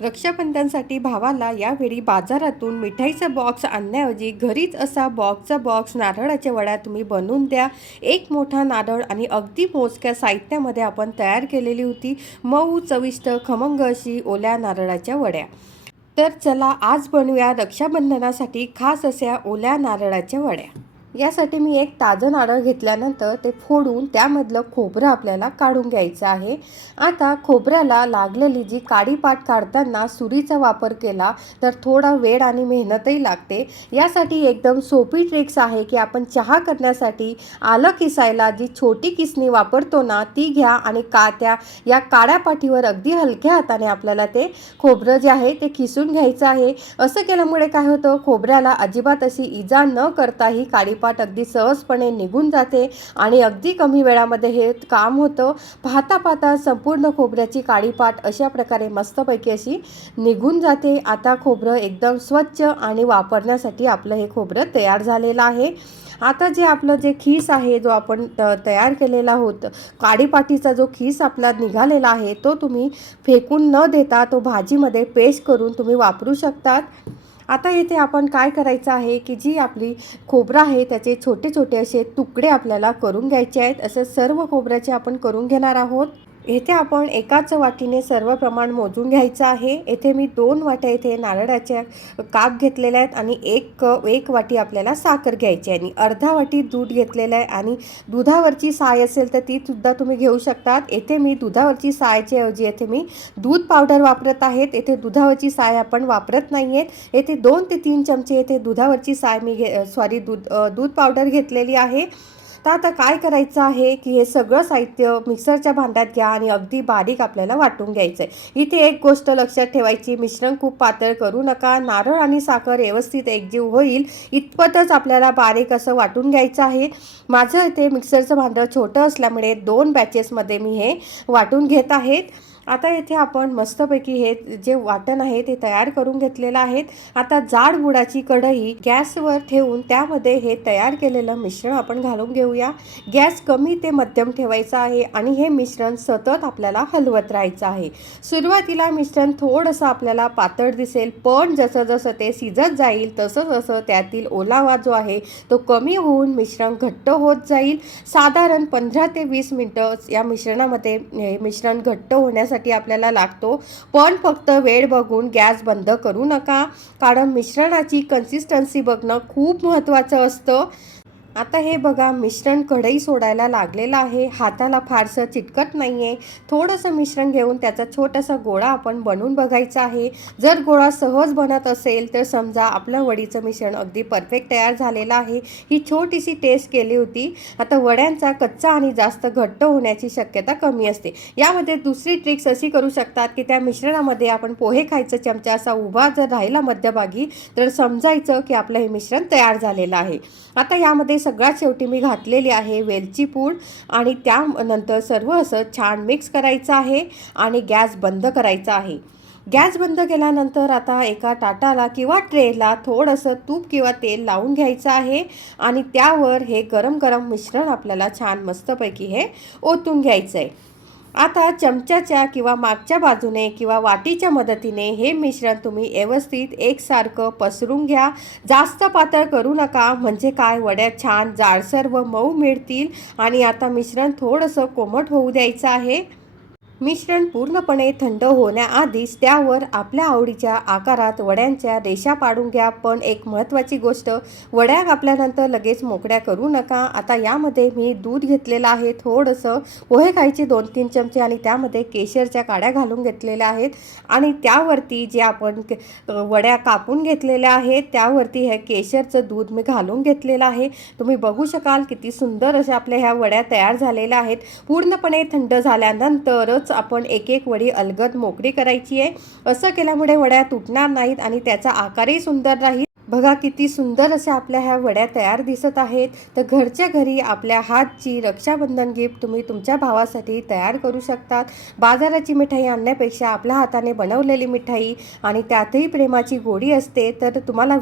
रक्षाबंधनसाठी भावाला यावेळी बाजारातून मिठाईचा बॉक्स आणण्याऐवजी घरीच असा बॉक्सचा बॉक्स नारळाच्या वड्या तुम्ही बनवून द्या। एक मोठा नारळ आणि अगदी मोजक्या साहित्यामध्ये आपण तयार केलेली होती मऊ चविष्ट खमंग अशी ओल्या नारळाच्या वड्या। तर चला आज बनवूया रक्षाबंधनासाठी खास अशा ओल्या नारळाच्या वड्या। यासाठी मी एक ताजं नारळ घेतल्यानंतर ते फोडून त्यामधलं खोबरं आपल्याला काढून घ्यायचं आहे। आता खोबऱ्याला लागलेली जी काडी पाट काढताना सुरीचा वापर केला तर थोडा वेळ आणि मेहनतही लागते। यासाठी एकदम सोपी ट्रिक्स आहे की आपण चहा करण्यासाठी आलं किसायला जी छोटी किसणी वापरतो ना ती घ्या आणि या काड्या पाठीवर अगदी हलक्या हाताने आपल्याला ते खोबरं जे आहे ते किसून घ्यायचं आहे। असं केल्यामुळे काय होतं, खोबऱ्याला अजिबात अशी इजा न करता ही काडी पाट अगदी सहजपणे निघून जाते आणि अगदी कमी वेळामध्ये हे काम होतं। पाहता पाहता संपूर्ण खोबऱ्याची काडी पाट अशा प्रकारे मस्तपैकी अशी निघून जाते। आता खोबरं एकदम स्वच्छ आणि वापरण्यासाठी आपलं हे खोबरं तयार झालेलं आहे। आता जे आपलं जे खीस आहे जो आपण तयार केलेला आहोत, काडीपाटीचा जो खीस आपला निघालेला आहे तो तुम्ही फेकून न देता तो भाजीमध्ये पेस्ट करून तुम्ही वापरू शकतात। आता इथे आपण काय करायचं आहे की जी आपली खोबरं आहे त्याचे छोटे छोटे असे तुकडे आपल्याला करून घ्यायचे आहेत। असे सर्व खोबऱ्याचे आपण करून घेणार आहोत। येथे आपण एकाच वाटीने सर्व प्रमाण मोजून घ्यायचं आहे। येथे मी 2 वाट्या इथे नारळाच्या काप घेतलेल्या आहेत आणि एक वाटी आपल्याला साखर घ्यायची आहे आणि अर्धा वाटी दूध घेतलेलं आहे आणि दुधावरची साय असेल तर ती सुद्धा तुम्ही घेऊ शकतात। येथे मी दुधावरची सायच्या ऐवजी येथे मी दूध पावडर वापरत आहे। येथे दुधावरची साय आपण वापरत नाही आहेत। येथे 2 ते 3 चमचे येथे दुधावरची साय दूध पावडर घेतलेली आहे। तर आता काय करायचं आहे की हे सगळं साहित्य मिक्सरच्या भांड्यात घ्या आणि अगदी बारीक आपल्याला वाटून घ्यायचं आहे। इथे एक गोष्ट लक्षात ठेवायची, मिश्रण खूप पातळ करू नका। नारळ आणि साखर व्यवस्थित एकजीव होईल इतपतच आपल्याला बारीक असं वाटून घ्यायचं आहे। माझं इथे मिक्सरचं भांडं छोटं असल्यामुळे 2 बॅचेसमध्ये मी हे वाटून घेत आहेत। आता इथे आपण मस्तपैकी हे जे वाटण आहे ते तयार करून घेतलेलं आहे। आता जाड बुडाची कढई गॅसवर ठेवून त्यामध्ये हे तयार केलेलं मिश्रण आपण घालून घेऊया। गॅस कमी ते मध्यम ठेवायचा आहे आणि हे मिश्रण सतत आपल्याला हलवत राहायचं आहे। सुरुवातीला मिश्रण थोडंसं आपल्याला पातळ दिसेल, पण जसं जसं ते शिजत जाईल तसं तसं त्यातील ओलावा जो आहे तो कमी होऊन मिश्रण घट्ट होत जाईल। साधारण 15 ते 20 मिनिटं या मिश्रणामध्ये हे मिश्रण घट्ट होण्यासाठी आपल्याला लागतो, पण फक्त वेळ बघून गॅस बंद करू नका, कारण मिश्रणाची कन्सिस्टन्सी बघणं खूप महत्त्वाचं असतं। आता हे बघा मिश्रण कढई सोडायला लागलेलं आहे, हाताला फारसं चिटकत नाही आहे। थोडंसं मिश्रण घेऊन त्याचा छोटासा गोळा आपण बनवून बघायचा आहे। जर गोळा सहज बनत असेल तर समजा आपलं वडीचं मिश्रण अगदी परफेक्ट तयार झालेलं आहे। ही छोटीशी टेस्ट केली होती। आता वड्यांचा कच्चा आणि जास्त घट्ट होण्याची शक्यता कमी असते। यामध्ये दुसरी ट्रिक्स अशी करू शकतात की त्या मिश्रणामध्ये आपण पोहे खायचा चमचा असा उभा जर राहिला मध्यभागी तर समजायचं की आपलं हे मिश्रण तयार झालेलं आहे। आता यामध्ये सगळ्यात शेवटी मी घातलेली आहे वेलची पूड आणि त्यानंतर सर्व असं छान मिक्स करायचं आहे आणि गॅस बंद करायचा आहे। गॅस बंद केल्यानंतर आता एका ताटाला किंवा ट्रेला थोडंसं तूप किंवा तेल लावून घ्यायचं आहे आणि त्यावर हे गरम गरम मिश्रण आपल्याला छान मस्तपैकी हे ओतून घ्यायचं आहे। आता चमच्याच्या किंवा मागच्या बाजूने किंवा वाटीच्या मदतीने हे मिश्रण तुम्ही व्यवस्थित एकसारखं पसरून घ्या। जास्त पातळ करू नका, म्हणजे काय वड्या छान जाडसर व मऊ मिळतील। आणि आता मिश्रण थोडंसं कोमट होऊ द्यायचं आहे। मिश्रण पूर्णपणे थंड होण्याआधीच त्यावर आपल्या आवडीच्या आकारात वड्यांच्या रेषा पाडून घ्या। पण एक महत्त्वाची गोष्ट, वड्या कापल्यानंतर लगेच मोकळ्या करू नका। आता यामध्ये मी दूध घेतलेलं आहे, थोडंसं पोहे खायचे 2-3 चमचे आणि त्यामध्ये केशरच्या काड्या घालून घेतलेल्या आहेत आणि त्यावरती जे आपण वड्या कापून घेतलेल्या आहेत त्यावरती हे केशरचं दूध मी घालून घेतलेलं आहे। तुम्ही बघू शकाल किती सुंदर अशा आपल्या ह्या वड्या तयार झालेल्या आहेत। पूर्णपणे थंड झाल्यानंतरच आपण एक एक वडी अलगद मोकळी करायची आहे। असं केल्यामुळे वड्या तुटणार नाहीत आणि त्याचा आकारही सुंदर राहील। बघा किती सुंदर अशा आपल्या ह्या वड्या तयार दिसत आहेत। तर घरच्या घरी आपल्या हातची रक्षाबंधन गिफ्ट तुम्ही तुमच्या भावासाठी तयार करू शकतात। बाजाराची मिठाई आणण्यापेक्षा आपल्या हाताने बनवलेली मिठाई आणि त्यातही प्रेमाची गोडी असते। तर तुम्हाला